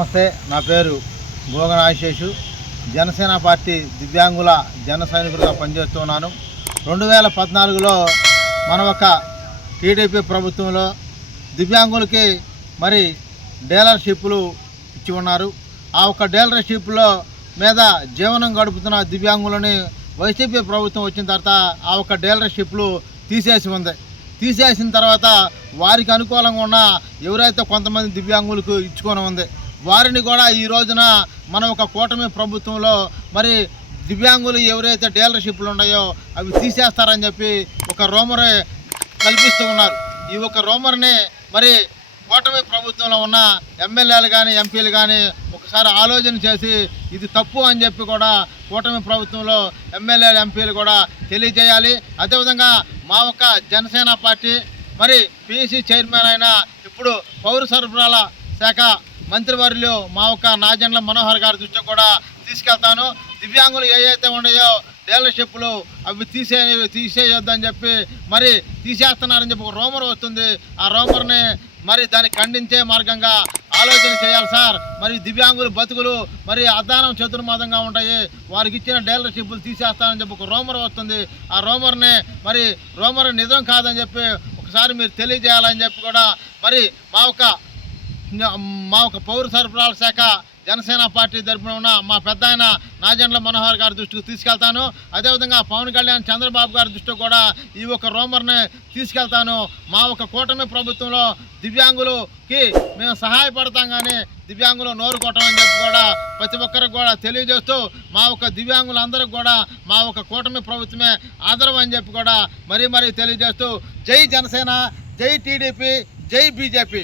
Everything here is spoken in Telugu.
నమస్తే నా పేరు భోగన ఆశేషు జనసేన పార్టీ దివ్యాంగుల జన సైనికుడిగా పనిచేస్తున్నాను. రెండు వేల పద్నాలుగులో మన ఒక టీడీపీ ప్రభుత్వంలో దివ్యాంగులకి మరి డీలర్షిప్లు ఇచ్చి ఉన్నారు. ఆ ఒక్క డీలర్షిప్లో మీద జీవనం గడుపుతున్న దివ్యాంగులని వైసీపీ ప్రభుత్వం వచ్చిన తర్వాత ఆ ఒక్క డీలర్షిప్లు తీసేసి ఉంది. తీసేసిన తర్వాత వారికి అనుకూలంగా ఉన్న ఎవరైతే కొంతమంది దివ్యాంగులకు ఇచ్చుకొని ఉంది వారిని కూడా ఈ రోజున మనం ఒక కూటమి ప్రభుత్వంలో మరి దివ్యాంగులు ఎవరైతే డీలర్షిప్లు ఉన్నాయో అవి తీసేస్తారని చెప్పి ఒక రోమరే కల్పిస్తూ ఉన్నారు. ఈ ఒక రోమర్ని మరి కూటమి ప్రభుత్వంలో ఉన్న ఎమ్మెల్యేలు కానీ ఎంపీలు కానీ ఒకసారి ఆలోచన చేసి ఇది తప్పు అని చెప్పి కూడా కూటమి ప్రభుత్వంలో ఎమ్మెల్యేలు ఎంపీలు కూడా తెలియజేయాలి. అదేవిధంగా మా ఒక జనసేన పార్టీ మరి పిసి చైర్మన్ అయిన ఇప్పుడు పౌర సరఫరాల శాఖ మంత్రివర్యులు మా యొక్క నాజండ్ల మనోహర్ గారి దృష్టి కూడా తీసుకెళ్తాను. దివ్యాంగులు ఏవైతే ఉన్నాయో డీలర్షిప్లు అవి తీసే తీసేయొద్దని చెప్పి మరి తీసేస్తున్నారని చెప్పి ఒక రోమర్ వస్తుంది. ఆ రోమర్ని మరి దాన్ని ఖండించే మార్గంగా ఆలోచన చేయాలి సార్. మరి దివ్యాంగులు బతుకులు మరి అద్దానం చతుర్మాదంగా ఉంటాయి. వారికి ఇచ్చిన డీలర్షిప్లు తీసేస్తానని చెప్పి ఒక రోమర్ వస్తుంది. ఆ రోమర్ని మరి రోమర్ నిజం కాదని చెప్పి ఒకసారి మీరు తెలియజేయాలని చెప్పి కూడా మరి మా ఒక మా ఒక పౌర సరఫరాల శాఖ జనసేన పార్టీ తరఫున ఉన్న మా పెద్ద ఆయన నాజండ్ల మనోహర్ గారి దృష్టికి తీసుకెళ్తాను. అదేవిధంగా పవన్ కళ్యాణ్ చంద్రబాబు గారి దృష్టికి కూడా ఈ ఒక రోమర్ని తీసుకెళ్తాను. మా ఒక కూటమి ప్రభుత్వంలో దివ్యాంగులకి మేము సహాయపడతాం కానీ దివ్యాంగులు నోరు కొట్టమని చెప్పి కూడా ప్రతి ఒక్కరికి కూడా తెలియజేస్తూ మా ఒక దివ్యాంగులందరికి కూడా మా ఒక కూటమి ప్రభుత్వమే ఆదరం అని చెప్పి కూడా మరీ మరీ తెలియజేస్తూ జై జనసేన జై టీడీపీ జై బీజేపీ.